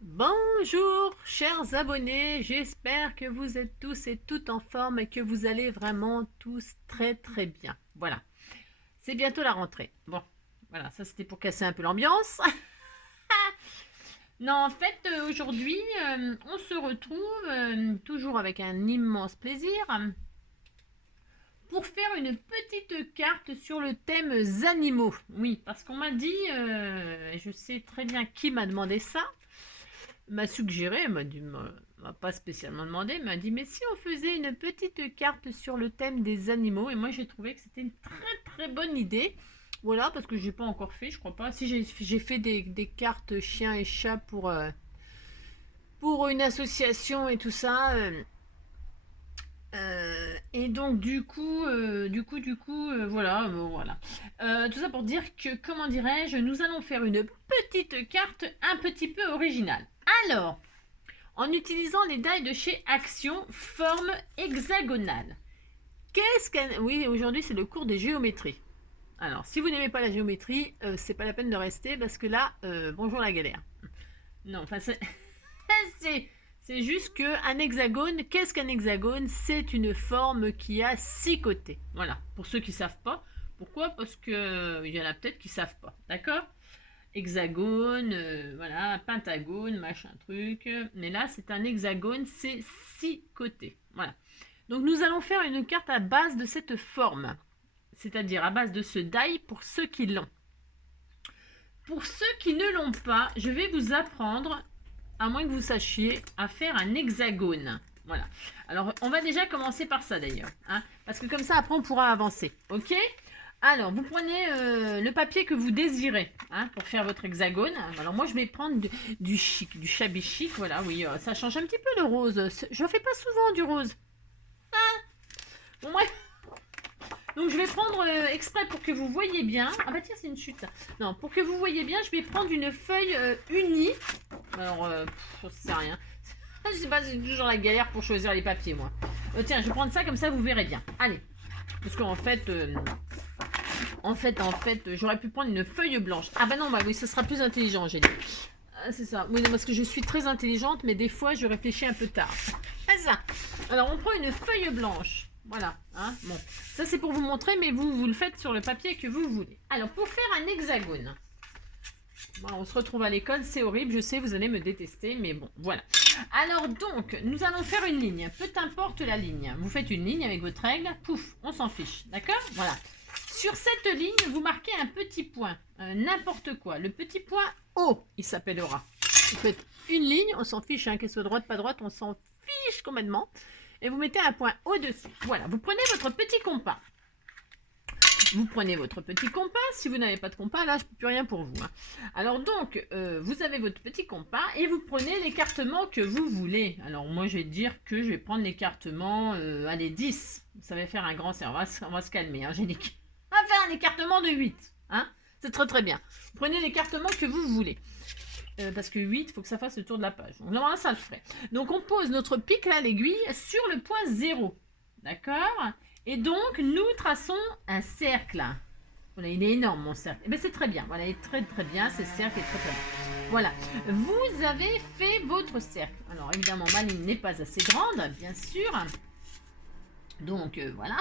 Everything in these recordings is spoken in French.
Bonjour chers abonnés, j'espère que vous êtes tous et toutes en forme et que vous allez vraiment tous très très bien. Voilà, c'est bientôt la rentrée. Bon, voilà, ça c'était pour casser un peu l'ambiance. Non, en fait, aujourd'hui, on se retrouve toujours avec un immense plaisir pour faire une petite carte sur le thème animaux. Oui, parce qu'on m'a dit, je sais très bien qui m'a demandé ça, m'a suggéré, m'a pas spécialement demandé, m'a dit mais si on faisait une petite carte sur le thème des animaux, et moi j'ai trouvé que c'était une très très bonne idée. Voilà, parce que j'ai pas encore fait, je crois pas. Si j'ai fait des cartes chiens et chats pour une association et tout ça. Et donc voilà, bon, voilà. Tout ça pour dire que, comment dirais-je, nous allons faire une petite carte un petit peu originale. Alors, en utilisant les die de chez Action, forme hexagonale. Qu'est-ce qu'un... Oui, aujourd'hui c'est le cours des géométries. Alors, si vous n'aimez pas la géométrie, c'est pas la peine de rester parce que là, bonjour la galère. Non, enfin c'est, c'est juste qu'un hexagone, qu'est-ce qu'un hexagone? C'est une forme qui a 6 côtés. Voilà, pour ceux qui ne savent pas. Pourquoi? Parce que il y en a peut-être qui ne savent pas, d'accord? Hexagone, voilà, pentagone, machin truc. Mais là, c'est un hexagone, c'est 6 côtés. Voilà. Donc nous allons faire une carte à base de cette forme, c'est-à-dire à base de ce die pour ceux qui l'ont. Pour ceux qui ne l'ont pas, je vais vous apprendre, à moins que vous sachiez, à faire un hexagone. Voilà. Alors, on va déjà commencer par ça d'ailleurs, hein, parce que comme ça, après, on pourra avancer. Ok? Alors, vous prenez le papier que vous désirez, hein, pour faire votre hexagone. Alors, moi, je vais prendre du chic, du shabby chic. Voilà, oui, ça change un petit peu le rose. Je ne fais pas souvent du rose. Bon, bref. Donc, je vais prendre exprès pour que vous voyez bien. Ah bah tiens, c'est une chute. Non, pour que vous voyez bien, je vais prendre une feuille unie. Alors, je sais rien. Je sais pas, c'est toujours la galère pour choisir les papiers, moi. Tiens, je vais prendre ça, comme ça, vous verrez bien. Allez. Parce qu'en fait, j'aurais pu prendre une feuille blanche. Ah bah non, bah oui, ce sera plus intelligent, j'ai dit. Ah, c'est ça. Oui, non, parce que je suis très intelligente, mais des fois, je réfléchis un peu tard. C'est ça. Alors, on prend une feuille blanche. Voilà. Hein, bon. Ça, c'est pour vous montrer, mais vous le faites sur le papier que vous voulez. Alors, pour faire un hexagone. Bon, on se retrouve à l'école, c'est horrible, je sais, vous allez me détester, mais bon, voilà. Alors donc, nous allons faire une ligne, peu importe la ligne. Vous faites une ligne avec votre règle, pouf, on s'en fiche, d'accord? Voilà. Sur cette ligne, vous marquez un petit point, n'importe quoi. Le petit point O, il s'appellera. Vous faites une ligne, on s'en fiche, hein, qu'elle soit droite, pas droite, on s'en fiche complètement. Et vous mettez un point au-dessus. Voilà, vous prenez votre petit compas. Vous prenez votre petit compas. Si vous n'avez pas de compas, là, je ne peux plus rien pour vous. Hein. Alors donc, vous avez votre petit compas et vous prenez l'écartement que vous voulez. Alors moi, je vais dire que je vais prendre l'écartement, allez, 10. Ça va faire un grand cerf. On va se calmer, hein, Angélique. On va faire un écartement de 8. Hein. C'est très très bien. Vous prenez l'écartement que vous voulez. Parce que 8, il faut que ça fasse le tour de la page. Donc normalement, ça le ferait. Donc on pose notre pic, là, l'aiguille, sur le point 0. D'accord? Et donc, nous traçons un cercle. Voilà, il est énorme, mon cercle. Et bien, c'est très bien. Voilà, il est très, très bien. Ce cercle est très, très bien. Voilà. Vous avez fait votre cercle. Alors, évidemment, ma ligne n'est pas assez grande, bien sûr. Donc, voilà.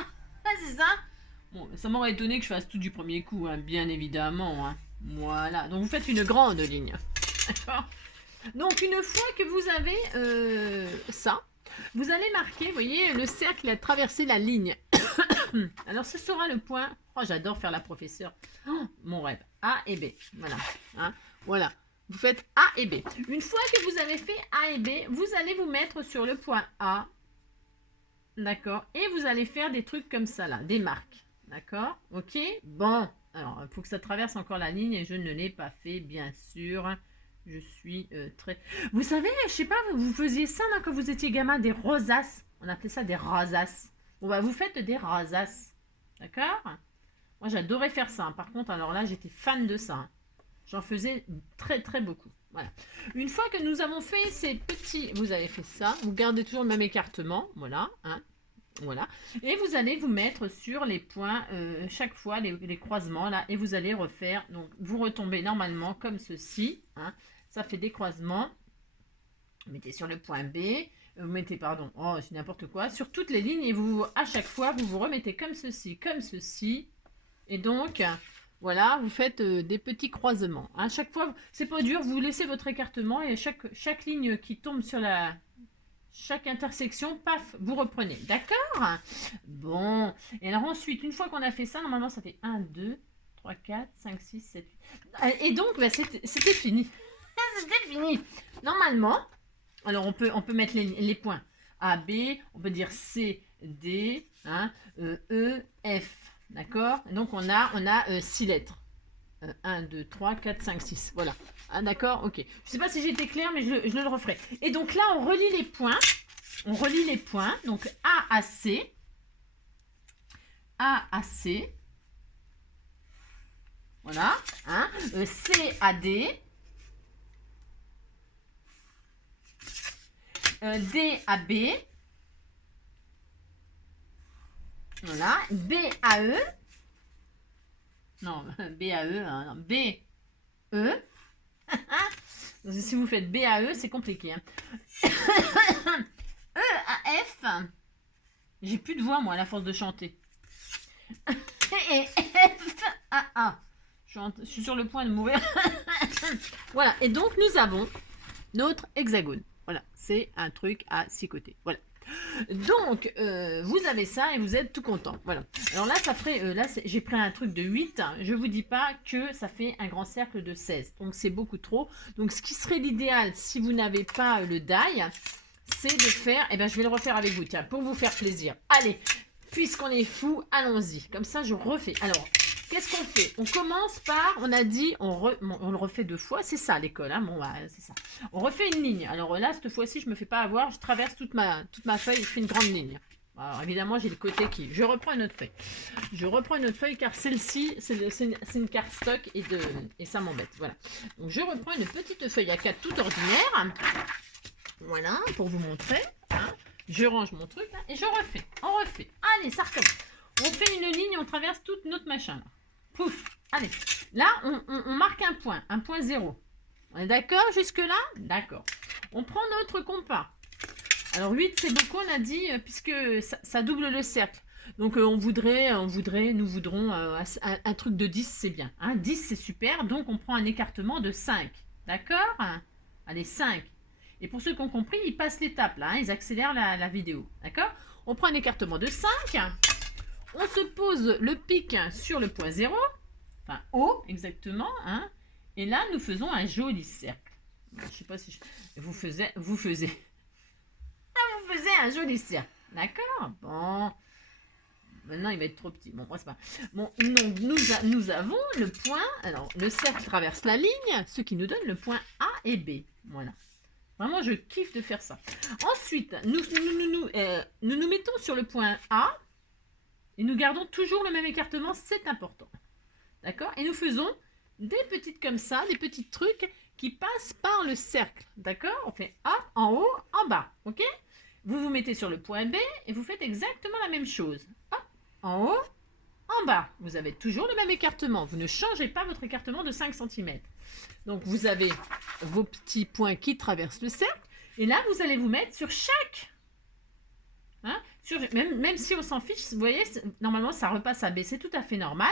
C'est ça. Bon, ça m'aurait étonné que je fasse tout du premier coup, hein, bien évidemment. Hein. Voilà. Donc, vous faites une grande ligne. D'accord? Donc, une fois que vous avez ça, vous allez marquer, vous voyez, le cercle a traversé la ligne. Alors, ce sera le point. Oh, j'adore faire la professeure. Oh, mon rêve. A et B. Voilà. Hein, voilà. Vous faites A et B. Une fois que vous avez fait A et B, vous allez vous mettre sur le point A. D'accord. Et vous allez faire des trucs comme ça, là. Des marques. D'accord. Ok. Bon. Alors, il faut que ça traverse encore la ligne et je ne l'ai pas fait, bien sûr. Je suis très... Vous savez, je sais pas, vous faisiez ça là, quand vous étiez gamin, des rosaces. On appelait ça des rosaces. Bon, bah, vous faites des rosaces. D'accord? Moi, j'adorais faire ça. Hein. Par contre, alors là, j'étais fan de ça. Hein. J'en faisais très, très beaucoup. Voilà. Une fois que nous avons fait ces petits... Vous avez fait ça. Vous gardez toujours le même écartement. Voilà. Hein. Voilà. Et vous allez vous mettre sur les points, chaque fois, les croisements, là. Et vous allez refaire. Donc, vous retombez normalement comme ceci. Hein. Ça fait des croisements. Vous mettez sur le point B, vous mettez, pardon, oh, c'est n'importe quoi, sur toutes les lignes et vous, à chaque fois, vous vous remettez comme ceci. Et donc, voilà, vous faites des petits croisements. À chaque fois, c'est pas dur, vous laissez votre écartement et chaque ligne qui tombe sur chaque intersection, paf, vous reprenez. D'accord? Bon. Et alors ensuite, une fois qu'on a fait ça, normalement, ça fait 1, 2, 3, 4, 5, 6, 7, 8. Et donc, bah, c'était fini. C'était fini. Normalement, alors on peut mettre les points A, B, on peut dire C, D, hein, E, F. D'accord? Donc on a 6 lettres. 1, 2, 3, 4, 5, 6. Voilà. Ah, d'accord? Ok. Je ne sais pas si j'ai été claire, mais je le referai. Et donc là, on relie les points. On relie les points. Donc A à C. A à C. Voilà. Hein? C à D. D à B. Voilà. B à E. Non, B à E. Hein, B, E. Si vous faites B à E, c'est compliqué. Hein. E à F. J'ai plus de voix, moi, à la force de chanter. Et F à A. Je suis sur le point de mourir. Voilà. Et donc, nous avons notre hexagone. Voilà. C'est un truc à 6 côtés. Voilà. Donc, vous avez ça et vous êtes tout content. Voilà. Alors là, ça ferait... là, j'ai pris un truc de 8. Je vous dis pas que ça fait un grand cercle de 16. Donc, c'est beaucoup trop. Donc, ce qui serait l'idéal, si vous n'avez pas le die, c'est de faire... Eh bien, je vais le refaire avec vous, tiens, pour vous faire plaisir. Allez, puisqu'on est fou, allons-y. Comme ça, je refais. Alors, qu'est-ce qu'on fait? On commence par... On a dit, on le refait 2 fois. C'est ça, l'école. Hein, bon, bah, c'est ça. On refait une ligne. Alors là, cette fois-ci, je me fais pas avoir. Je traverse toute ma feuille et je fais une grande ligne. Alors, évidemment, j'ai le côté qui... Je reprends une autre feuille. Je reprends une autre feuille car celle-ci, c'est une carte stock et ça m'embête. Voilà. Donc, je reprends une petite feuille à 4 toute ordinaire. Voilà, pour vous montrer. Hein. Je range mon truc là, et je refais. On refait. Allez, ça recommence. On fait une ligne, on traverse toute notre machin. Là. Pouf. Allez. Là, on marque un point 0. On est d'accord jusque-là? D'accord. On prend notre compas. Alors 8, c'est beaucoup, on a dit, puisque ça double le cercle. Donc nous voudrons un truc de 10, c'est bien. Hein, 10, c'est super. Donc on prend un écartement de 5. D'accord? Allez, 5. Et pour ceux qui ont compris, ils passent l'étape là, hein, ils accélèrent la vidéo. D'accord? On prend un écartement de 5. On se pose le pic sur le point 0. Enfin, haut, exactement. Hein, et là, nous faisons un joli cercle. Je ne sais pas si vous faisiez un joli cercle. D'accord? Bon. Maintenant, il va être trop petit. Bon, c'est pas. Bon, donc, nous avons le point. Alors, le cercle traverse la ligne, ce qui nous donne le point A et B. Voilà. Vraiment, je kiffe de faire ça. Ensuite, nous mettons sur le point A et nous gardons toujours le même écartement. C'est important. D'accord? Et nous faisons des petites comme ça, des petits trucs qui passent par le cercle. D'accord? On fait A en haut, en bas. Ok? Vous vous mettez sur le point B et vous faites exactement la même chose. Hop, en haut, en bas. Vous avez toujours le même écartement. Vous ne changez pas votre écartement de 5 cm. Donc, vous avez vos petits points qui traversent le cercle. Et là, vous allez vous mettre sur chaque... Hein, même si on s'en fiche, vous voyez, normalement, ça repasse à B. C'est tout à fait normal.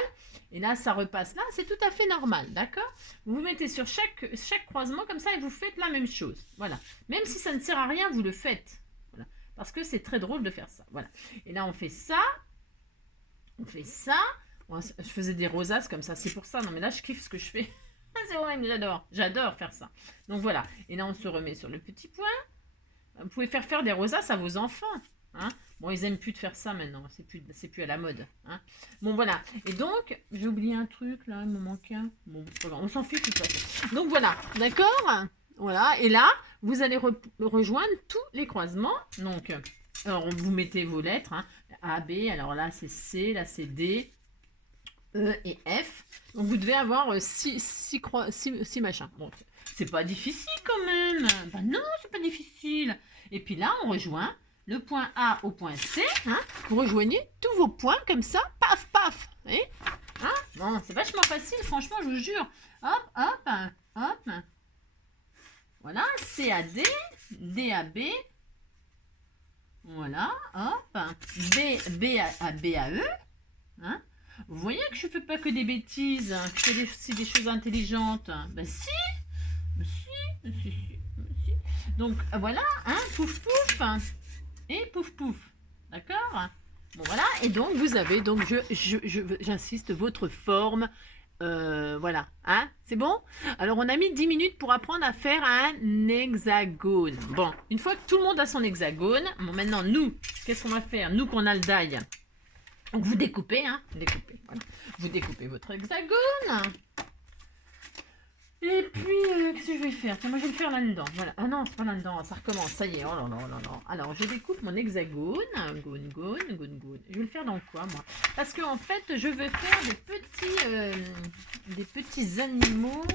Et là, ça repasse là. C'est tout à fait normal. D'accord? Vous vous mettez sur chaque croisement comme ça et vous faites la même chose. Voilà. Même si ça ne sert à rien, vous le faites. Voilà. Parce que c'est très drôle de faire ça. Voilà. Et là, on fait ça. On fait ça. Bon, je faisais des rosaces comme ça. C'est pour ça. Non, mais là, je kiffe ce que je fais. C'est horrible, j'adore. J'adore faire ça. Donc voilà. Et là, on se remet sur le petit point. Vous pouvez faire des rosaces à vos enfants. Hein. Bon, ils aiment plus de faire ça maintenant. C'est plus à la mode. Hein. Bon, voilà. Et donc, j'ai oublié un truc là. Il me manque un. Bon, on s'en fiche de toute façon. Donc voilà. D'accord? Voilà. Et là, vous allez rejoindre tous les croisements. Donc, alors, vous mettez vos lettres. Hein. A, B. Alors là, c'est C. Là, c'est D. E et F. Donc vous devez avoir 6 machins. Bon, c'est pas difficile quand même. Ben non, c'est pas difficile. Et puis là, on rejoint le point A au point C. Hein. Vous rejoignez tous vos points comme ça. Paf, paf. Vous voyez, hein. Bon, c'est vachement facile, franchement, je vous jure. Hop, hop, hop. Voilà, CAD, DAB. Voilà, hop. BAE. Hein? Vous voyez que je ne fais pas que des bêtises, hein, que je fais aussi des choses intelligentes. Ben si, ben si, ben si, ben si. Donc voilà, hein, pouf pouf et pouf pouf. D'accord? Bon voilà, et donc vous avez, donc j'insiste, votre forme. Voilà, hein, c'est bon? Alors on a mis 10 minutes pour apprendre à faire un hexagone. Bon, une fois que tout le monde a son hexagone, bon, maintenant nous, qu'est-ce qu'on va faire? Nous qu'on a le die. Donc vous découpez, hein, découpez, voilà. Vous découpez votre hexagone. Et puis, qu'est-ce que je vais faire? Tiens, moi je vais le faire là-dedans. Voilà. Ah non, c'est pas là-dedans, ça recommence, ça y est. Oh là là là là. Alors, je découpe mon hexagone. Gone. Je vais le faire dans quoi, moi? Parce qu'en fait, je veux faire des petits animaux.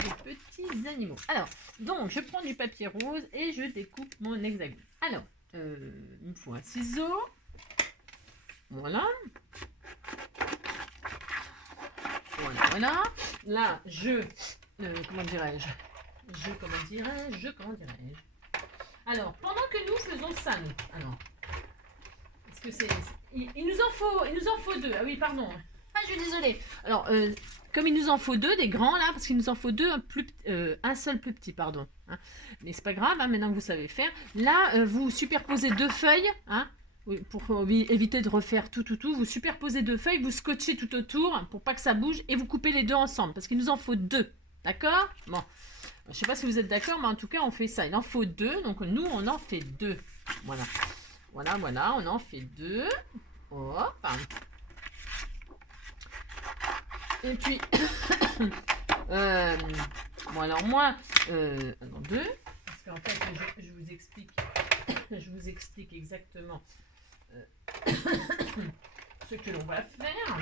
Des petits animaux. Alors, donc, je prends du papier rose et je découpe mon hexagone. Alors, il me faut un ciseau. Voilà. Voilà. Là, comment dirais-je? Alors, pendant que nous faisons ça, alors, est-ce que c'est... Il nous en faut deux. Ah oui, pardon. Ah, je suis désolée. Alors, comme il nous en faut deux, des grands là, parce qu'il nous en faut deux, un seul plus petit, pardon. Hein. Mais c'est pas grave, hein, maintenant que vous savez faire. Là, vous superposez deux feuilles, hein. Oui, pour éviter de refaire tout, vous superposez deux feuilles, vous scotchez tout autour pour pas que ça bouge et vous coupez les deux ensemble parce qu'il nous en faut deux. D'accord? Bon, je sais pas si vous êtes d'accord, mais en tout cas, on fait ça. Il en faut deux, donc nous, on en fait deux. Voilà, on en fait deux. Hop. Et puis, bon, alors moi, deux, parce qu'en fait, je vous explique exactement ce que l'on va faire.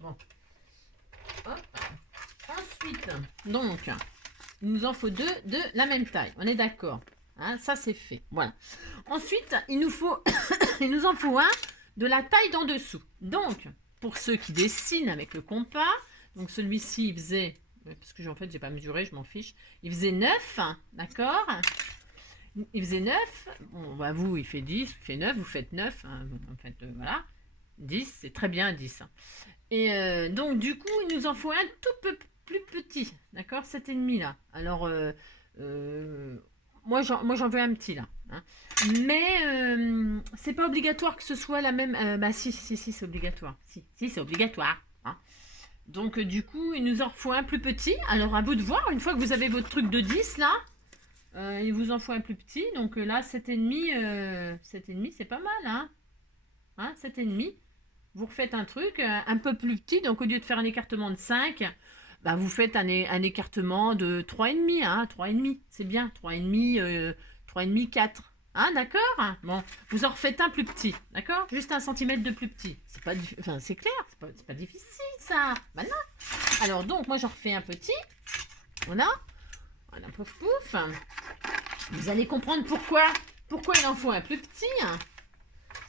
Bon. Hop. Ensuite, donc, il nous en faut deux de la même taille. On est d'accord, hein, ça c'est fait. Voilà. Ensuite, il nous en faut un de la taille d'en dessous. Donc, pour ceux qui dessinent avec le compas, donc celui-ci, il faisait... Parce que en fait, j'ai pas mesuré, je m'en fiche. Il faisait 9, d'accord? Il faisait 9. Bon, bah vous, il fait 10, il fait 9, vous faites 9. Hein, en fait, voilà. 10, c'est très bien 10. Et donc, du coup, il nous en faut un tout peu plus petit, d'accord? 7,5 là. Alors, moi, j'en veux un petit là. Hein. Mais c'est pas obligatoire que ce soit la même... bah si, c'est obligatoire. Si, c'est obligatoire. Hein. Donc, du coup, il nous en faut un plus petit. Alors, à vous de voir, une fois que vous avez votre truc de 10, là, il vous en faut un plus petit. Donc, là, 7,5, c'est pas mal, hein, 7,5. Vous refaites un truc un peu plus petit. Donc, au lieu de faire un écartement de 5, bah, vous faites un écartement de 3,5, hein, 3,5. C'est bien, 3,5, 3,5, 4. Hein, d'accord? Bon, vous en refaites un plus petit, d'accord? Juste 1 cm de plus petit. C'est pas, enfin, c'est clair, c'est pas difficile, ça. Bah non. Alors, donc, moi, j'en refais un petit. Voilà. Voilà, pouf, pouf. Vous allez comprendre pourquoi il en faut un plus petit.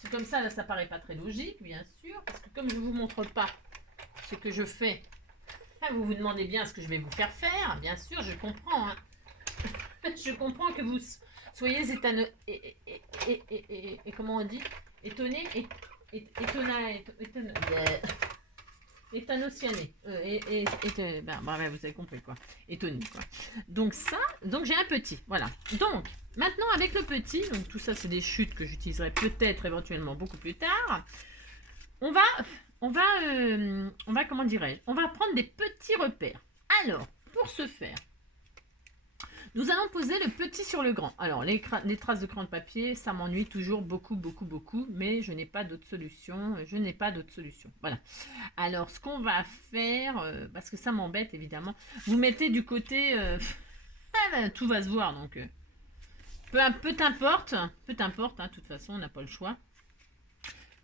C'est comme ça, là, ça paraît pas très logique, bien sûr. Parce que comme je vous montre pas ce que je fais, vous vous demandez bien ce que je vais vous faire faire. Bien sûr, je comprends. Hein. Je comprends que vous... Soyez comment on dit? Étonné, étonociané. Vous avez compris quoi. Étonné quoi. Donc j'ai un petit. Voilà. Donc, maintenant avec le petit, donc tout ça c'est des chutes que j'utiliserai peut-être éventuellement beaucoup plus tard. On va comment dirais-je? On va prendre des petits repères. Alors, pour ce faire, nous allons poser le petit sur le grand. Alors, les traces de crayon de papier, ça m'ennuie toujours beaucoup, mais je n'ai pas d'autre solution. Voilà. Alors, ce qu'on va faire, parce que ça m'embête évidemment, vous mettez du côté... tout va se voir, donc... peu importe, hein, de toute façon, on n'a pas le choix.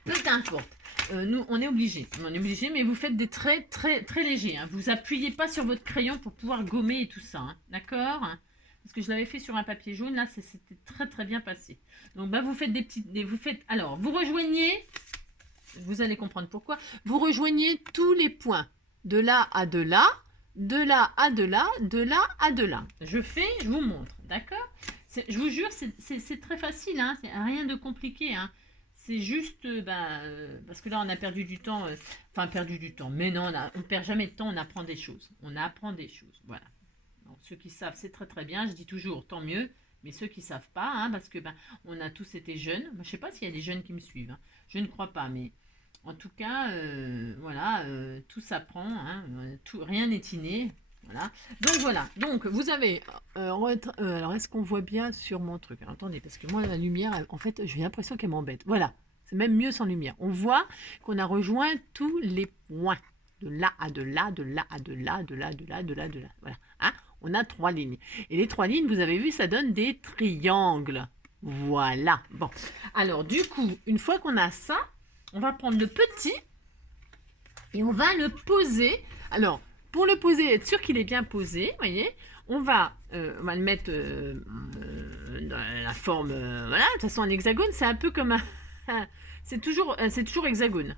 Peu importe. Nous, on est obligé, mais vous faites des traits très légers. Hein. Vous appuyez pas sur votre crayon pour pouvoir gommer et tout ça, hein. D'accord? Parce que je l'avais fait sur un papier jaune, là, c'était très bien passé. Donc, bah, vous faites alors, vous rejoignez vous allez comprendre pourquoi. Vous rejoignez tous les points, de là à de là, de là à de là, de là à de là. Je vous montre, d'accord? Je vous jure, c'est très facile, hein, c'est rien de compliqué, hein. C'est juste, parce que là, on a perdu du temps, enfin, perdu du temps, mais non, on perd jamais de temps, on apprend des choses. On apprend des choses, voilà. Donc, ceux qui savent, c'est très très bien, je dis toujours, tant mieux, mais ceux qui ne savent pas, hein, parce que on a tous été jeunes, je ne sais pas s'il y a des jeunes qui me suivent, hein. Je ne crois pas, mais en tout cas, voilà, tout s'apprend, hein, rien n'est inné, voilà. Donc voilà, donc vous avez, alors est-ce qu'on voit bien sur mon truc? Alors, attendez, parce que moi la lumière, en fait, j'ai l'impression qu'elle m'embête. Voilà, c'est même mieux sans lumière. On voit qu'on a rejoint tous les points, de là à de là, de là à de là, de là, de là, de là, de là, voilà. Hein, on a 3 lignes. Et les 3 lignes, vous avez vu, ça donne des triangles. Voilà. Bon, alors du coup, une fois qu'on a ça, on va prendre le petit et on va le poser. Alors, pour le poser, être sûr qu'il est bien posé, voyez, on va le mettre dans la forme, voilà, de toute façon un hexagone, c'est un peu comme un... c'est toujours hexagone.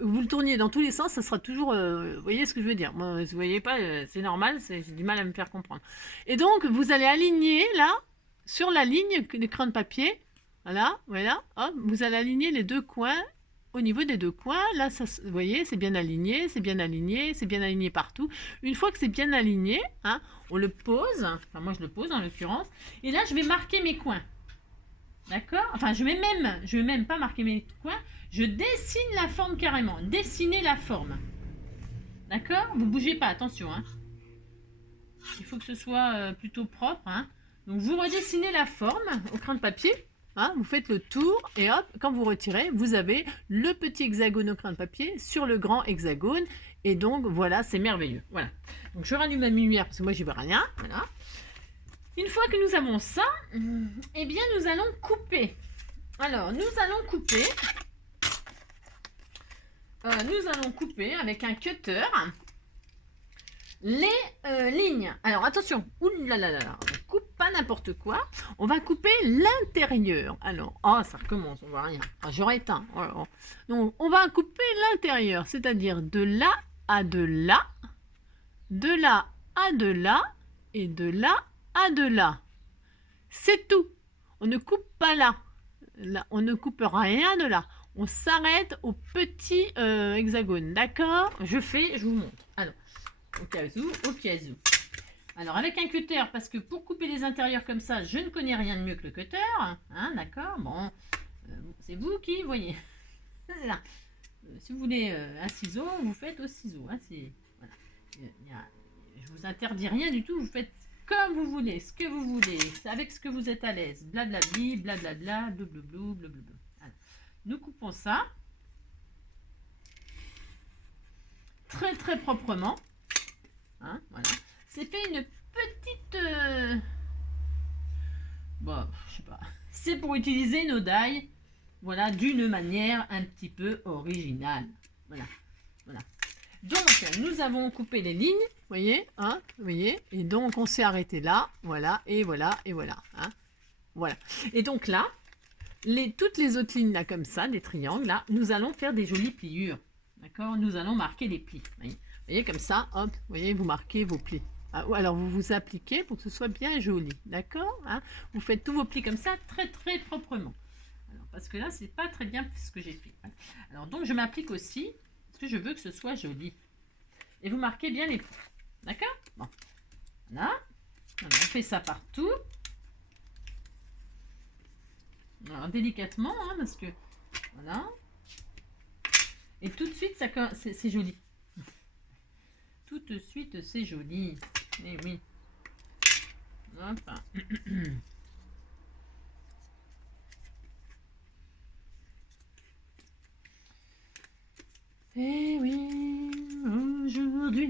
Vous le tourniez dans tous les sens, ça sera toujours... vous voyez ce que je veux dire? Moi, vous voyez pas, c'est normal, j'ai du mal à me faire comprendre. Et donc, vous allez aligner, là, sur la ligne d'écran de papier, voilà, hop, vous allez aligner les deux coins, au niveau des deux coins, là, ça, vous voyez, c'est bien aligné, c'est bien aligné, c'est bien aligné partout. Une fois que c'est bien aligné, hein, on le pose, enfin moi je le pose en l'occurrence, et là je vais marquer mes coins. D'accord? Enfin, je vais même pas marquer mes coins, je dessine la forme carrément. Dessiner la forme. D'accord? Vous bougez pas, attention, hein. Il faut que ce soit plutôt propre, hein. Donc, vous redessinez la forme au crayon de papier. Hein, vous faites le tour et hop, quand vous retirez, vous avez le petit hexagone au crayon de papier sur le grand hexagone. Et donc, voilà, c'est merveilleux. Voilà. Donc, je rallume ma lumière parce que moi, j'y vois rien. Voilà. Une fois que nous avons ça, eh bien, nous allons couper. Alors, nous allons couper avec un cutter les lignes. Alors, attention. Oulalalala, on coupe pas n'importe quoi. On va couper l'intérieur. Alors, ça recommence, on voit rien. J'aurais éteint. Donc, on va couper l'intérieur, c'est-à-dire de là à de là, de là à de là, et de là à de là. C'est tout. On ne coupe pas là. Là, on ne coupe rien de là. On s'arrête au petit hexagone. D'accord? Je vous montre. Alors, au cas où. Alors, avec un cutter, parce que pour couper les intérieurs comme ça, je ne connais rien de mieux que le cutter. Hein, d'accord? Bon, c'est vous qui voyez. C'est là. Si vous voulez un ciseau, vous faites au ciseau. Hein, voilà. Je vous interdis rien du tout. Vous faites comme vous voulez, ce que vous voulez, avec ce que vous êtes à l'aise. Blablabli, blablabla, blablablou, blablabla. Alors, nous coupons ça. Très très proprement. Hein, voilà. C'est fait une petite... Bon, je sais pas. C'est pour utiliser nos die, voilà, d'une manière un petit peu originale. Voilà. Donc, nous avons coupé les lignes, voyez, hein, et donc on s'est arrêté là, voilà, et voilà, hein, voilà. Et donc là, toutes les autres lignes là, comme ça, des triangles, là, nous allons faire des jolies pliures, d'accord? Nous allons marquer les plis, vous voyez, comme ça, hop, vous voyez, vous marquez vos plis. Ou alors vous vous appliquez pour que ce soit bien joli, d'accord, hein? Vous faites tous vos plis comme ça, très très proprement. Alors, parce que là, c'est pas très bien ce que j'ai fait. Alors donc, je m'applique aussi, parce que je veux que ce soit joli. Et vous marquez bien les points. D'accord? Bon. Voilà. Alors, on fait ça partout. Alors, délicatement, hein, parce que... Voilà. Et tout de suite, c'est joli. Tout de suite, c'est joli. Eh oui. Hop. Eh oui, aujourd'hui,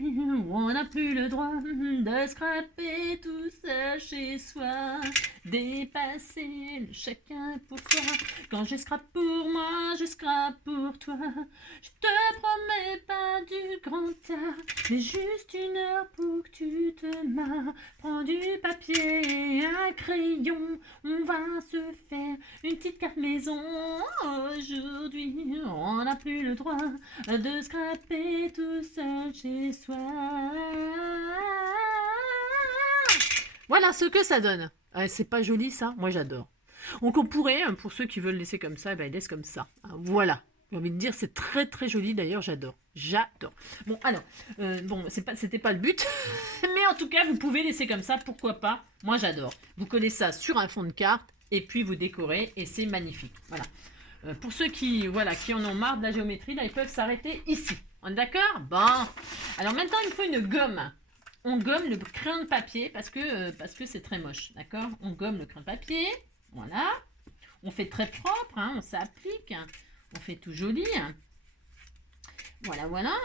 on n'a plus le droit de scraper tout ça chez soi. dépasser le chacun pour soi. Quand je scrape pour moi, je scrape pour toi. Je te promets pas du grand tas, mais juste une heure pour que tu te marres. Prends du papier et un crayon, on va se faire une petite carte maison. Aujourd'hui, on n'a plus le droit de scraper tout seul chez soi. Voilà ce que ça donne. C'est pas joli ça? Moi j'adore. Donc on pourrait, pour ceux qui veulent laisser comme ça, ils laissent comme ça. Voilà. J'ai envie de dire, c'est très très joli d'ailleurs, j'adore. J'adore. Bon, alors, c'était pas le but, mais en tout cas, vous pouvez laisser comme ça, pourquoi pas. Moi j'adore. Vous collez ça sur un fond de carte et puis vous décorez et c'est magnifique. Voilà. Pour ceux qui en ont marre de la géométrie, là, ils peuvent s'arrêter ici. On est d'accord? Bon. Alors maintenant, il faut une gomme. On gomme le crayon de papier parce que c'est très moche. D'accord? On gomme le crayon de papier. Voilà. On fait très propre, hein, on s'applique. On fait tout joli. Voilà, voilà.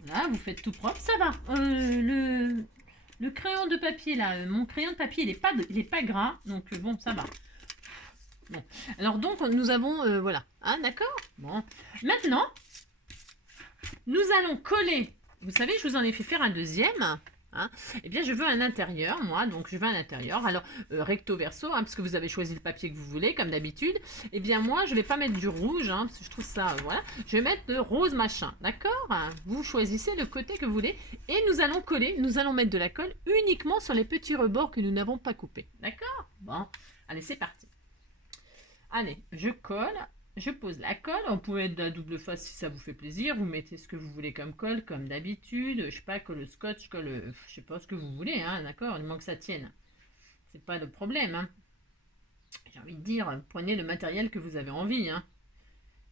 Voilà, vous faites tout propre, ça va. Le crayon de papier, là, mon crayon de papier, il est pas gras. Donc, bon, ça va. Bon. Alors, donc, nous avons, voilà. Ah, d'accord? Bon. Maintenant, nous allons coller. Vous savez, je vous en ai fait faire un deuxième. Hein. Eh bien, je veux un intérieur, moi, donc je veux un intérieur. Alors, recto verso, hein, parce que vous avez choisi le papier que vous voulez, comme d'habitude. Eh bien, moi, je vais pas mettre du rouge, hein, parce que je trouve ça, voilà. Je vais mettre le rose machin, d'accord? Vous choisissez le côté que vous voulez. Et nous allons coller, nous allons mettre de la colle uniquement sur les petits rebords que nous n'avons pas coupés, d'accord? Bon, allez, c'est parti. Allez, je colle. Je pose la colle, on peut mettre de la double face si ça vous fait plaisir, vous mettez ce que vous voulez comme colle, comme d'habitude, je sais pas, colle scotch, colle, je sais pas ce que vous voulez, hein, d'accord, il manque que ça tienne. C'est pas le problème, hein. J'ai envie de dire, prenez le matériel que vous avez envie, hein.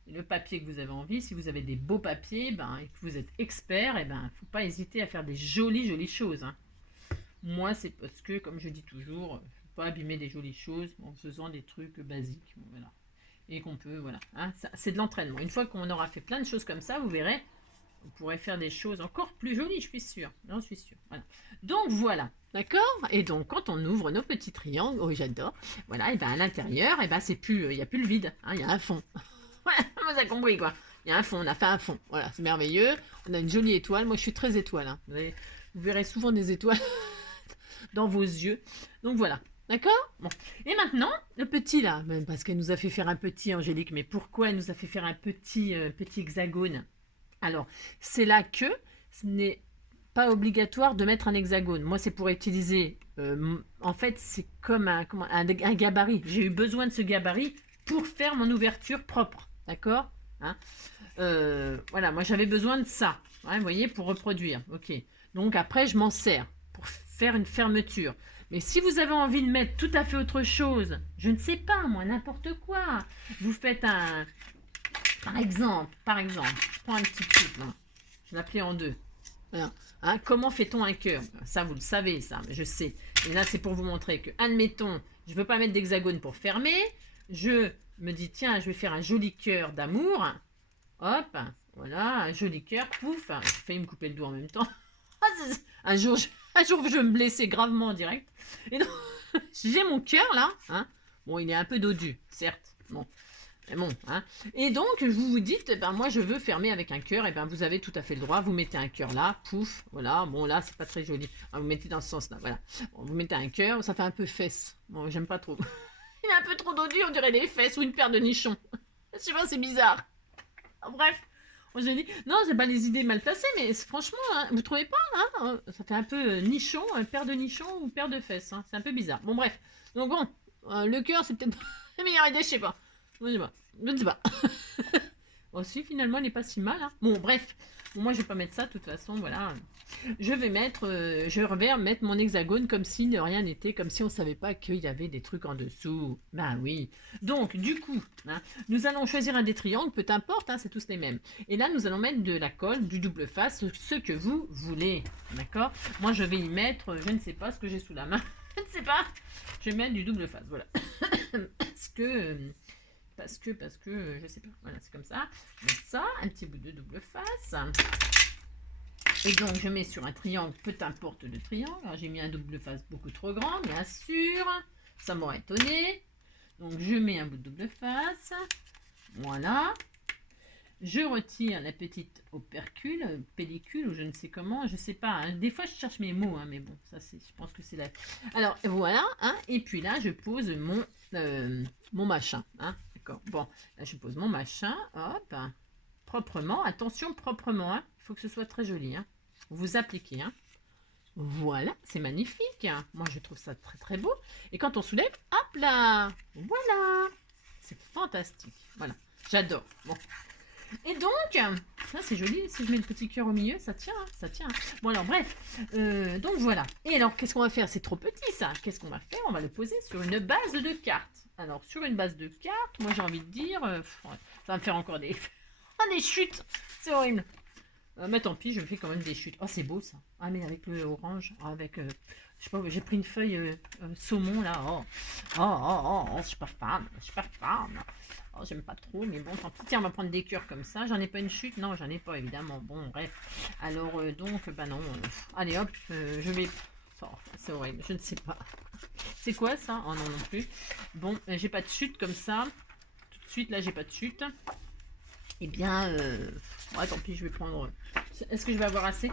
Et le papier que vous avez envie, si vous avez des beaux papiers, et que vous êtes expert, faut pas hésiter à faire des jolies choses, hein. Moi, c'est parce que, comme je dis toujours, faut pas abîmer des jolies choses en faisant des trucs basiques, voilà. Et qu'on peut, voilà, hein, c'est de l'entraînement. Une fois qu'on aura fait plein de choses comme ça, vous verrez, vous pourrez faire des choses encore plus jolies, je suis sûre. J'en suis sûre. Voilà. Donc voilà, d'accord? Et donc quand on ouvre nos petits triangles, oh j'adore, voilà, et à l'intérieur, c'est plus, il n'y a plus le vide, hein, il y a un fond. Voilà, vous avez compris quoi. Il y a un fond, on a fait un fond. Voilà, c'est merveilleux. On a une jolie étoile. Moi, je suis très étoile. Hein. Vous verrez souvent des étoiles dans vos yeux. Donc voilà. D'accord? Bon. Et maintenant, le petit là, parce qu'elle nous a fait faire un petit, Angélique, mais pourquoi elle nous a fait faire un petit hexagone? Alors, c'est là que ce n'est pas obligatoire de mettre un hexagone. Moi, c'est pour utiliser, en fait, c'est comme un gabarit. J'ai eu besoin de ce gabarit pour faire mon ouverture propre. D'accord? Hein? Voilà, moi j'avais besoin de ça. Ouais, vous voyez, pour reproduire. Ok. Donc après, je m'en sers pour faire une fermeture. Mais si vous avez envie de mettre tout à fait autre chose, je ne sais pas, moi, n'importe quoi, vous faites un... Par exemple, je prends un petit truc, là. Je l'ai plié en deux. Voilà. Hein, comment fait-on un cœur? Ça, vous le savez, ça, je sais. Et là, c'est pour vous montrer que, admettons, je ne veux pas mettre d'hexagone pour fermer. Je me dis, tiens, je vais faire un joli cœur d'amour. Hop, voilà, un joli cœur, pouf. J'ai failli me couper le doigt en même temps. Un jour, je vais me blesser gravement en direct. Et donc, j'ai mon cœur là. Hein. Bon, il est un peu dodu, certes. Bon, mais bon. Hein. Et donc, vous vous dites, moi, je veux fermer avec un cœur. Et vous avez tout à fait le droit. Vous mettez un cœur là, pouf. Voilà. Bon, là, c'est pas très joli. Vous mettez dans ce sens-là. Voilà. Bon, vous mettez un cœur. Ça fait un peu fesse. Bon, j'aime pas trop. Il est un peu trop dodu. On dirait des fesses ou une paire de nichons. Je sais pas, c'est bizarre. Bref. J'ai dit, non, j'ai pas les idées mal placées, mais franchement, hein, vous trouvez pas, hein, ça fait un peu nichon, paire de nichons ou paire de fesses, hein, c'est un peu bizarre. Bon, bref. Donc bon, le cœur, c'est peut-être la meilleure idée, je sais pas. Je ne sais pas. Bon, si, finalement, elle n'est pas si mal. Hein. Bon, bref. Bon, moi, je vais pas mettre ça, de toute façon, voilà. Je vais mettre mon hexagone comme si de rien n'était, comme si on savait pas qu'il y avait des trucs en dessous. Ben oui. Donc, du coup, hein, nous allons choisir un des triangles, peu importe, hein, c'est tous les mêmes. Et là, nous allons mettre de la colle, du double face, ce que vous voulez. D'accord? Moi, je vais y mettre, je ne sais pas ce que j'ai sous la main. Je ne sais pas. Je vais mettre du double face, voilà. Parce que, je sais pas. Voilà, c'est comme ça. Je mets ça, un petit bout de double face. Et donc, je mets sur un triangle, peu importe le triangle. Alors, j'ai mis un double face beaucoup trop grand, bien sûr. Ça m'aurait étonné. Donc, je mets un bout de double face. Voilà. Je retire la petite opercule, pellicule, ou je ne sais comment, je sais pas. Hein. Des fois, je cherche mes mots, hein, mais bon, ça, c'est, je pense que c'est la... Alors, voilà. Hein, et puis là, je pose mon machin. Hein, d'accord. Bon, là, je pose mon machin. Hop. Proprement. Attention, proprement. Hein. Il faut que ce soit très joli. Hein. Vous appliquez. Hein. Voilà, c'est magnifique. Hein. Moi, je trouve ça très, très beau. Et quand on soulève, hop là. Voilà. C'est fantastique. Voilà. J'adore. Bon. Et donc, ça c'est joli, si je mets le petit cœur au milieu, ça tient, hein, ça tient. Bon alors bref, donc voilà. Et alors qu'est-ce qu'on va faire? C'est trop petit ça. Qu'est-ce qu'on va faire? On va le poser sur une base de cartes. Alors sur une base de cartes, moi j'ai envie de dire, ça va me faire encore des, des chutes. C'est horrible. Mais tant pis, je fais quand même des chutes. Oh c'est beau ça. Ah mais avec le orange, avec, je sais pas, j'ai pris une feuille saumon là. Je suis pas fan, je suis pas fan. Oh, j'aime pas trop, mais bon, tant pis. Tiens, on va prendre des cœurs comme ça. J'en ai pas une chute? Non, j'en ai pas, évidemment. Bon, bref. Alors, donc, bah non. Allez, hop, je vais... Oh, c'est horrible, je ne sais pas. C'est quoi, ça? Oh non, non plus. Bon, j'ai pas de chute comme ça. Tout de suite, là, j'ai pas de chute. Eh bien, ouais, tant pis, je vais prendre... Est-ce que je vais avoir assez?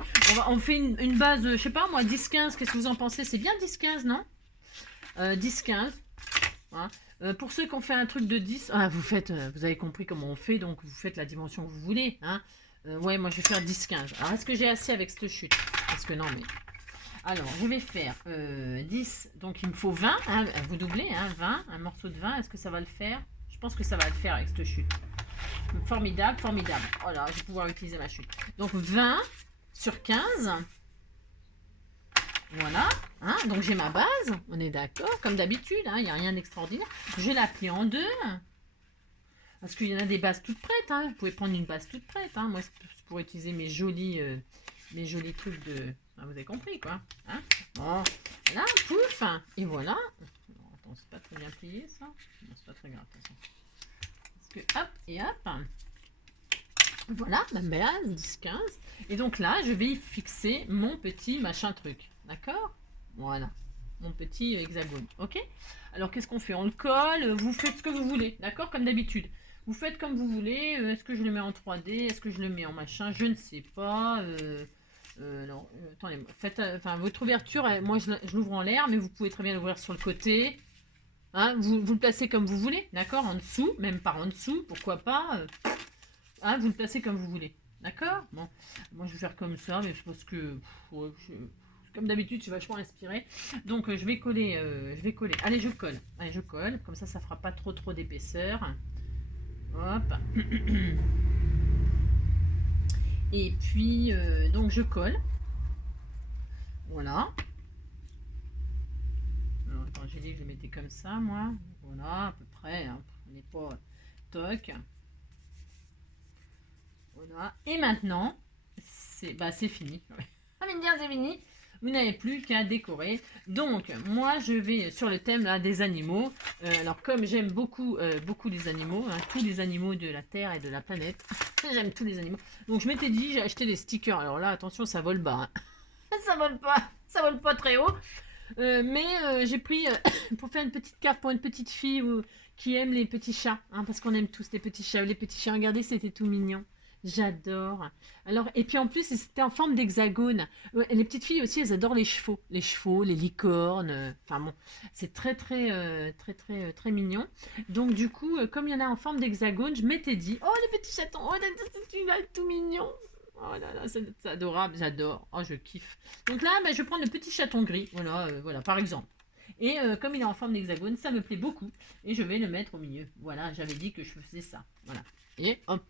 On fait une base, je sais pas, moi, 10-15. Qu'est-ce que vous en pensez? C'est bien 10-15, non? 10-15. Hein. Pour ceux qui ont fait un truc de 10, vous avez compris comment on fait, donc vous faites la dimension que vous voulez. Hein. Ouais, moi je vais faire 10-15. Alors est-ce que j'ai assez avec cette chute? Parce que non, mais... Alors, je vais faire 10, donc il me faut 20, hein, vous doublez, hein, 20, un morceau de 20, est-ce que ça va le faire? Je pense que ça va le faire avec cette chute. Formidable, formidable. Oh là, je vais pouvoir utiliser ma chute. Donc 20 sur 15. Voilà, hein, donc j'ai ma base, on est d'accord, comme d'habitude, il n'y a rien d'extraordinaire. Je la plie en deux, parce qu'il y en a des bases toutes prêtes, hein. Vous pouvez prendre une base toute prête. Hein. Moi, c'est pour utiliser mes jolis trucs de... Ah, vous avez compris, quoi. Hein. Bon, là, pouf, et voilà. Non, attends, c'est pas très bien plié, ça. Non, c'est pas très grave, de toute façon. Parce que, hop, et hop. Voilà, ma base, 10-15. Et donc là, je vais y fixer mon petit machin truc. D'accord? Voilà. Mon petit hexagone. Ok? Alors, qu'est-ce qu'on fait? On le colle. Vous faites ce que vous voulez. D'accord? Comme d'habitude. Vous faites comme vous voulez. Est-ce que je le mets en 3D? Est-ce que je le mets en machin? Je ne sais pas. Non. Attendez. Faites, votre ouverture, moi, je l'ouvre en l'air, mais vous pouvez très bien l'ouvrir sur le côté. Hein, vous le placez comme vous voulez. D'accord? En dessous. Même par en dessous. Pourquoi pas hein, vous le placez comme vous voulez. D'accord? Bon. Moi, je vais faire comme ça, mais je pense que... Comme d'habitude, je suis vachement inspirée. Donc, je vais coller. Allez, je colle. Allez, je colle. Comme ça fera pas trop d'épaisseur. Hop. Et puis, donc, je colle. Voilà. Alors, attends, j'ai dit que je le mettais comme ça, moi. Voilà, à peu près. Hein. On n'est pas toc. Voilà. Et maintenant, c'est fini. Ah, mais bien, c'est fini. Vous n'avez plus qu'à décorer. Donc, moi, je vais sur le thème là, des animaux. Alors, comme j'aime beaucoup les animaux, hein, tous les animaux de la Terre et de la planète, j'aime tous les animaux. Donc, je m'étais dit, j'ai acheté des stickers. Alors là, attention, ça vole bas. Hein. Ça vole pas très haut. Mais j'ai pris, pour faire une petite carte pour une petite fille qui aime les petits chats. Hein, parce qu'on aime tous les petits chats. Les petits chiens, regardez, c'était tout mignon. J'adore. Alors, et puis en plus, c'était en forme d'hexagone. Les petites filles aussi, elles adorent les chevaux. Les chevaux, les licornes. Enfin bon, c'est très très mignon. Donc du coup, comme il y en a en forme d'hexagone, je m'étais dit, oh les petits chatons, oh c'est tout mignon. Oh là là, c'est adorable, j'adore. Oh, je kiffe. Donc là, je vais prendre le petit chaton gris. Voilà, voilà, par exemple. Et comme il est en forme d'hexagone, ça me plaît beaucoup. Et je vais le mettre au milieu. Voilà, j'avais dit que je faisais ça. Voilà. Et hop.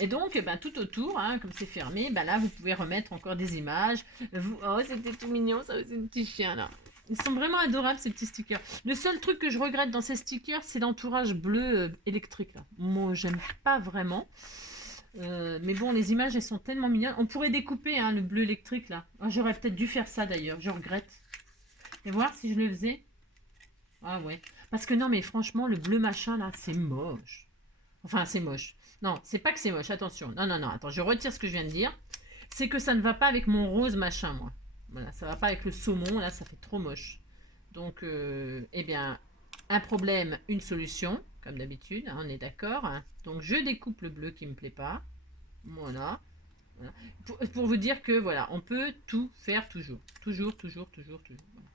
Et donc, tout autour, hein, comme c'est fermé, là, vous pouvez remettre encore des images. Oh, c'était tout mignon, ça, c'est le petit chien, là. Ils sont vraiment adorables, ces petits stickers. Le seul truc que je regrette dans ces stickers, c'est l'entourage bleu électrique, là. Moi, j'aime pas vraiment. Mais bon, les images, elles sont tellement mignonnes. On pourrait découper le bleu électrique, là. Oh, j'aurais peut-être dû faire ça, d'ailleurs. Je regrette. Et voir si je le faisais. Ah ouais. Parce que non, mais franchement, le bleu machin, là, c'est moche. Enfin, c'est moche. Non, c'est pas que c'est moche, attention. Non, attends, je retire ce que je viens de dire. c'est que ça ne va pas avec mon rose machin, moi. Voilà, ça va pas avec le saumon, là, ça fait trop moche. Donc, eh bien, un problème, une solution, comme d'habitude, hein, on est d'accord. Hein. Donc, je découpe le bleu qui me plaît pas. Voilà. Voilà. Pour vous dire que, voilà, on peut tout faire toujours. Toujours, toujours, toujours, toujours. Voilà.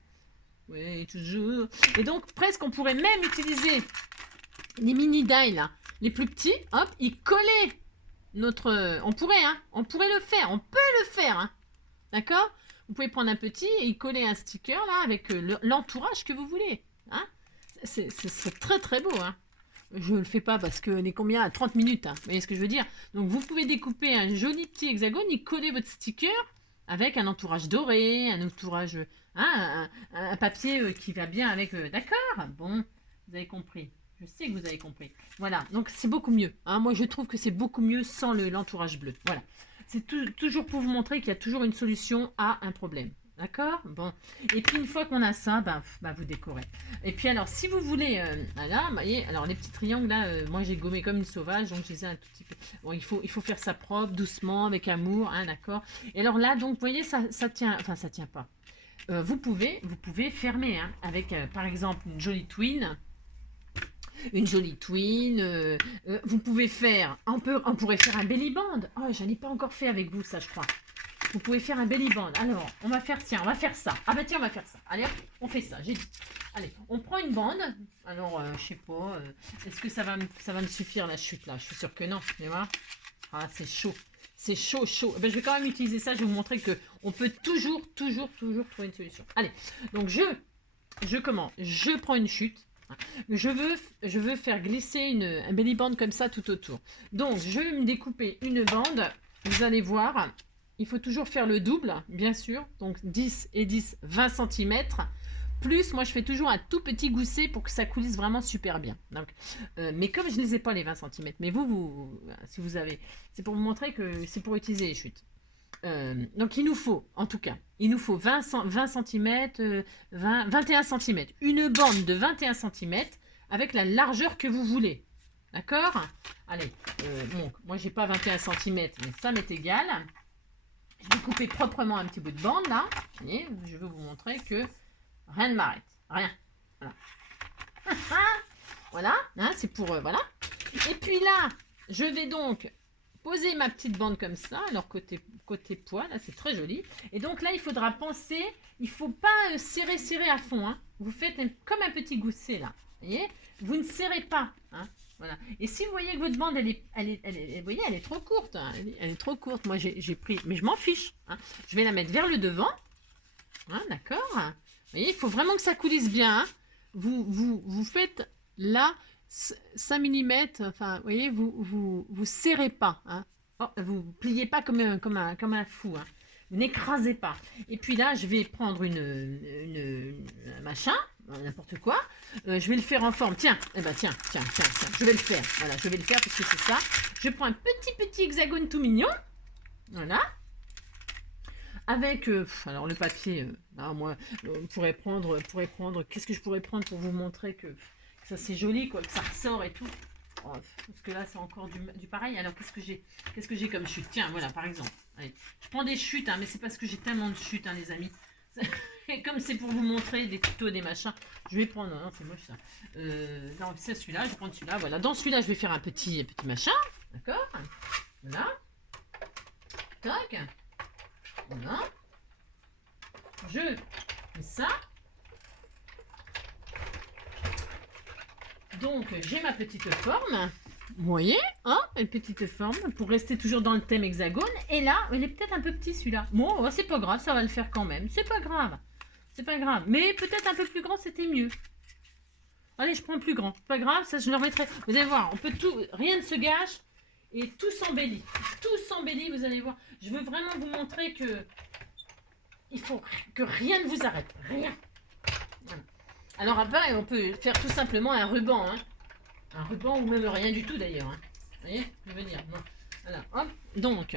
Oui, toujours. Et donc, presque, on pourrait même utiliser les mini die, là. Les plus petits, hop, ils collaient notre... On pourrait, hein. On pourrait le faire. On peut le faire, hein. D'accord? Vous pouvez prendre un petit et y coller un sticker, là, avec l'entourage que vous voulez. Hein? Ce serait très, très beau, hein. Je ne le fais pas parce qu'on est combien à 30 minutes, hein. Vous voyez ce que je veux dire? Donc, vous pouvez découper un joli petit hexagone et coller votre sticker avec un entourage doré, un entourage... Hein, un papier qui va bien avec... D'accord? Bon, vous avez compris. Je sais que vous avez compris. Voilà, donc c'est beaucoup mieux. Hein. Moi, je trouve que c'est beaucoup mieux sans l'entourage bleu. Voilà. C'est toujours pour vous montrer qu'il y a toujours une solution à un problème. D'accord? Bon. Et puis, une fois qu'on a ça, vous décorez. Et puis, alors, si vous voulez... voilà, vous voyez, alors, les petits triangles, là, moi, j'ai gommé comme une sauvage, donc je les ai un tout petit peu... Bon, il faut faire ça propre, doucement, avec amour, hein, d'accord? Et alors là, donc, vous voyez, ça tient... Enfin, ça tient pas. Vous pouvez fermer, hein, avec, par exemple, une jolie twine. Une jolie twine. Vous pouvez faire... On pourrait faire un belly band. Oh, j'en ai pas encore fait avec vous, ça, je crois. Vous pouvez faire un belly band. Alors, on va faire, tiens, on va faire ça. Ah bah tiens, on va faire ça. Allez, hop, on fait ça, j'ai dit. Allez, on prend une bande. Alors, je sais pas, est-ce que ça va me suffire la chute là? Je suis sûre que non, mais voilà. Ah, c'est chaud. C'est chaud, chaud. Ben, je vais quand même utiliser ça, je vais vous montrer que on peut toujours trouver une solution. Allez, donc je prends une chute. Je veux faire glisser un belly band comme ça tout autour. Donc, je vais me découper une bande. Vous allez voir, il faut toujours faire le double, bien sûr. Donc, 10 et 10, 20 cm. Plus, moi, je fais toujours un tout petit gousset pour que ça coulisse vraiment super bien. Donc, mais comme je ne les ai pas, les 20 cm, mais si vous avez... C'est pour vous montrer que c'est pour utiliser les chutes. Donc, il nous faut 20 cm, 21 cm. Une bande de 21 cm avec la largeur que vous voulez. D'accord? Allez, bon, moi, j'ai pas 21 cm, mais ça m'est égal. Je vais couper proprement un petit bout de bande, là. Et je veux vous montrer que rien ne m'arrête. Rien. Voilà. Voilà, hein, c'est pour... voilà. Et puis là, je vais donc poser ma petite bande comme ça. Alors, côté poids, là, c'est très joli. Et donc là, il faudra penser... Il ne faut pas serrer à fond. Hein. Vous faites comme un petit gousset, là. Vous voyez? Vous ne serrez pas. Hein. Voilà. Et si vous voyez que votre bande, vous voyez, elle est trop courte. Hein. Elle est trop courte. Moi, j'ai pris... Mais je m'en fiche. Hein. Je vais la mettre vers le devant. Hein, d'accord? Vous voyez, il faut vraiment que ça coulisse bien. Hein. Vous faites là 5 mm. Enfin, vous voyez, vous serrez pas. Hein. Oh, vous pliez pas comme un fou. Hein. Vous n'écrasez pas. Et puis là, je vais prendre un machin, n'importe quoi. Je vais le faire en forme. Tiens, tiens. Je vais le faire. Voilà, je vais le faire parce que c'est ça. Je prends un petit hexagone tout mignon. Voilà. Avec, alors le papier, moi, on pourrait prendre, qu'est-ce que je pourrais prendre pour vous montrer que ça c'est joli, quoi, que ça ressort et tout. Oh, parce que là, c'est encore du pareil. Alors, qu'est-ce que j'ai comme chute? Tiens, voilà, par exemple. Allez, je prends des chutes, hein, mais c'est parce que j'ai tellement de chutes, hein, les amis. Et comme c'est pour vous montrer des tutos, des machins, je vais prendre... Non, c'est moche, ça. Non, c'est celui-là, je vais prendre celui-là. Voilà, dans celui-là, je vais faire un petit machin. D'accord? Voilà. Toc. Voilà. Je fais ça. Donc, j'ai ma petite forme. Vous voyez, hein, une petite forme pour rester toujours dans le thème hexagone. Et là, il est peut-être un peu petit celui-là. Bon, c'est pas grave, ça va le faire quand même. C'est pas grave. C'est pas grave. Mais peut-être un peu plus grand, c'était mieux. Allez, je prends plus grand. Pas grave, ça je le remettrai. Vous allez voir, on peut tout, rien ne se gâche. Et tout s'embellit. Tout s'embellit, vous allez voir. Je veux vraiment vous montrer que il faut que rien ne vous arrête. Rien. Voilà. Alors après, on peut faire tout simplement un ruban. Hein. Un ruban ou même rien du tout d'ailleurs. Hein. Vous voyez, je veux dire. Bon. Voilà, hop. Donc,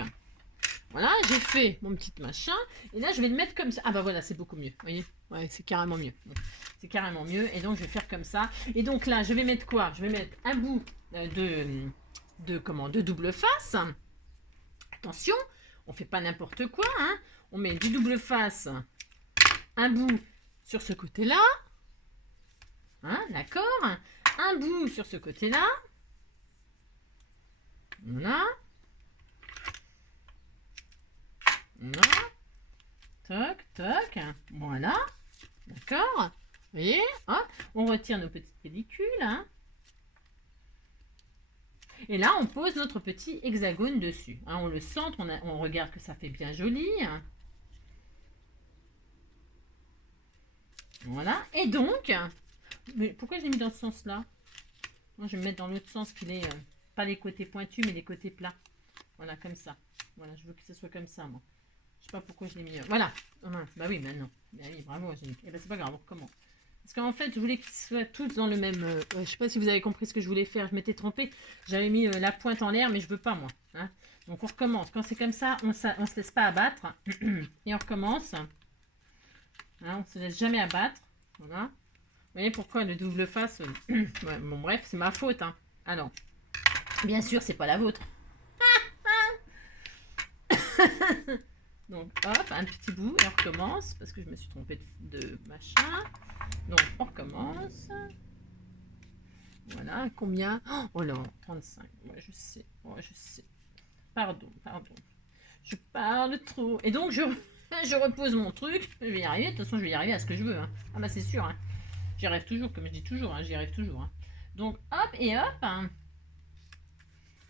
voilà, j'ai fait mon petit machin. Et là, je vais le mettre comme ça. Ah bah voilà, c'est beaucoup mieux. Vous voyez, ouais, c'est carrément mieux. Bon, c'est carrément mieux. Et donc, je vais faire comme ça. Et donc là, je vais mettre quoi? Je vais mettre un bout de double face. Attention, On fait pas n'importe quoi, hein. On met du double face, un bout sur ce côté-là, hein, d'accord. Un bout sur ce côté-là, voilà. Voilà. Toc, toc, voilà. D'accord. Vous voyez, hein, on retire nos petites pellicules, hein. Et là, on pose notre petit hexagone dessus. Hein, on le centre, on regarde que ça fait bien joli. Hein. Voilà. Et donc, mais pourquoi je l'ai mis dans ce sens-là? Moi, je vais me mettre dans l'autre sens qu'il est, pas les côtés pointus, mais les côtés plats. Voilà, comme ça. Voilà, je veux que ce soit comme ça, moi. Je sais pas pourquoi je l'ai mis. Voilà. Oh mince, bah oui, maintenant. Bah oui, bravo, Angélique. Et ben, c'est pas grave, on recommence. Parce qu'en fait, je voulais qu'ils soient tous dans le même... je sais pas si vous avez compris ce que je voulais faire. Je m'étais trompée. J'avais mis la pointe en l'air, mais je veux pas, moi. Hein. Donc, on recommence. Quand c'est comme ça, on se laisse pas abattre. Et on recommence. Hein, on se laisse jamais abattre. Voilà. Vous voyez pourquoi le double face... ouais, bon, bref, c'est ma faute. Hein. Alors, bien sûr, c'est pas la vôtre. Donc, hop, un petit bout et on recommence parce que je me suis trompée de machin. Donc, on recommence. Voilà, combien? Oh là, 35. Ouais, je sais. Ouais, je sais. Pardon, pardon. Je parle trop. Et donc, je repose mon truc. Je vais y arriver. De toute façon, je vais y arriver à ce que je veux. Hein. Ah bah, c'est sûr. Hein. J'y arrive toujours, comme je dis toujours. Hein. J'y arrive toujours. Hein. Donc, hop et hop. Hein.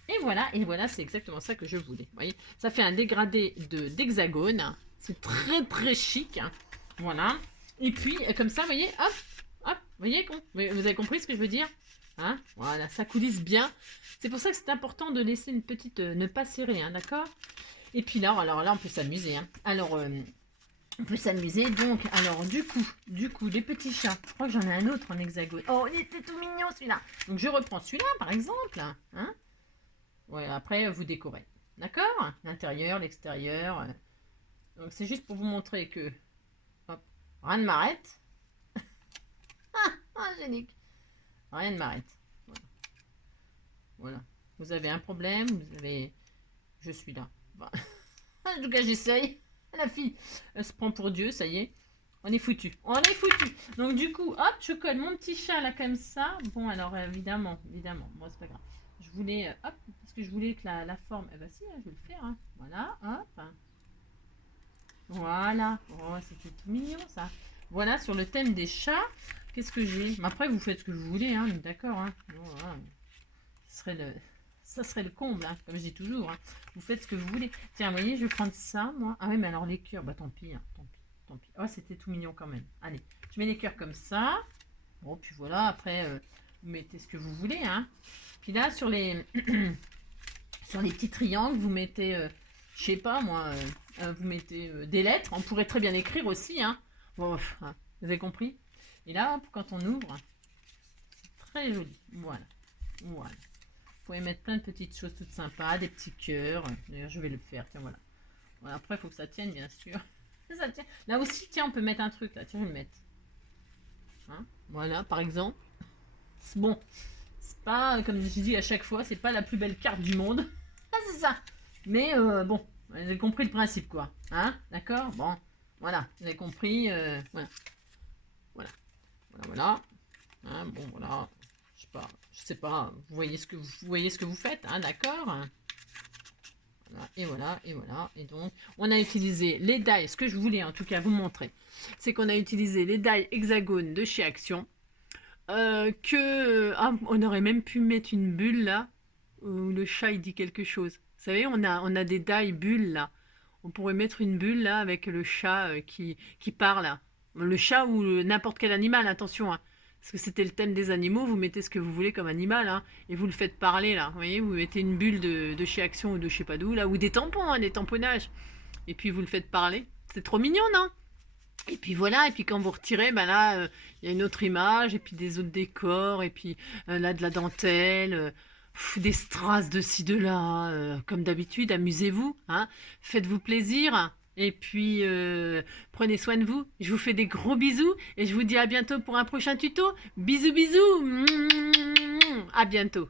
Et voilà, c'est exactement ça que je voulais. Vous voyez, ça fait un dégradé d'hexagone. C'est très très chic. Hein. Voilà. Et puis, comme ça, vous voyez, hop, hop, vous avez compris ce que je veux dire? Hein? Voilà, ça coulisse bien. C'est pour ça que c'est important de laisser une petite, ne pas serrer, hein, d'accord? Et puis là, alors là, on peut s'amuser. Hein. Alors, on peut s'amuser. Donc, alors, du coup, les petits chats. Je crois que j'en ai un autre en hexagone. Oh, il était tout mignon celui-là. Donc, je reprends celui-là, par exemple. Hein? Ouais, après, vous décorez. D'accord? L'intérieur, l'extérieur. Donc, c'est juste pour vous montrer que... Hop, rien ne m'arrête. Angélique. Rien ne m'arrête. Voilà. Voilà. Vous avez un problème, vous avez... Je suis là. Bah. En tout cas, j'essaye. La fille, elle se prend pour Dieu, ça y est. On est foutu. On est foutu. Donc, du coup, hop, je colle mon petit chat là comme ça. Bon, alors, évidemment. Bon, c'est pas grave. Je voulais, hop, parce que je voulais que la forme, eh ben si, hein, je vais le faire, hein. Voilà, hop, voilà, oh, c'était tout mignon ça. Voilà, sur le thème des chats, qu'est-ce que j'ai? Mais après, vous faites ce que vous voulez, hein, d'accord, hein. Voilà. Ça serait le comble, hein, comme je dis toujours, hein. Vous faites ce que vous voulez. Tiens, vous voyez, je vais prendre ça, moi. Ah oui, mais alors les cœurs, bah tant pis, hein, tant pis, tant pis. Oh, c'était tout mignon quand même. Allez, je mets les cœurs comme ça. Bon, puis voilà, après, vous mettez ce que vous voulez, hein. Puis là, sur les petits triangles, vous mettez, je sais pas moi, vous mettez des lettres. On pourrait très bien écrire aussi. Hein. Bon, hein, vous avez compris? Et là, hop, quand on ouvre, c'est très joli. Voilà. Voilà. Vous pouvez mettre plein de petites choses toutes sympas, des petits cœurs. D'ailleurs, je vais le faire. Tiens, voilà. Voilà, après, il faut que ça tienne, bien sûr. Ça tient. Là aussi, tiens, on peut mettre un truc. Là, tiens, je vais le mettre. Hein, voilà, par exemple. Bon. C'est pas, comme je dis à chaque fois, c'est pas la plus belle carte du monde. Ah, c'est ça. Mais bon, vous avez compris le principe, quoi. Hein? D'accord? Bon, voilà. Vous avez compris. Voilà. Voilà. Voilà. Hein, bon, voilà. Je sais pas. Vous voyez ce que vous faites, hein? D'accord? Voilà. Et voilà. Et voilà. Et donc, on a utilisé les die. Ce que je voulais, en tout cas, vous montrer, c'est qu'on a utilisé les die hexagones de chez Action. On aurait même pu mettre une bulle là où le chat il dit quelque chose. Vous savez, on a des die bulles là. On pourrait mettre une bulle là avec le chat qui parle. Le chat ou n'importe quel animal, attention. Hein, parce que c'était le thème des animaux. Vous mettez ce que vous voulez comme animal hein, et vous le faites parler là. Vous voyez, vous mettez une bulle de chez Action ou de je sais pas d'où là ou des tampons, hein, des tamponnages. Et puis vous le faites parler. C'est trop mignon, non? Et puis voilà, et puis quand vous retirez, ben là, il y a une autre image, et puis des autres décors, et puis là, de la dentelle, des strass de ci, de là, comme d'habitude, amusez-vous, hein, faites-vous plaisir, et puis prenez soin de vous. Je vous fais des gros bisous, et je vous dis à bientôt pour un prochain tuto. Bisous, bisous, à bientôt.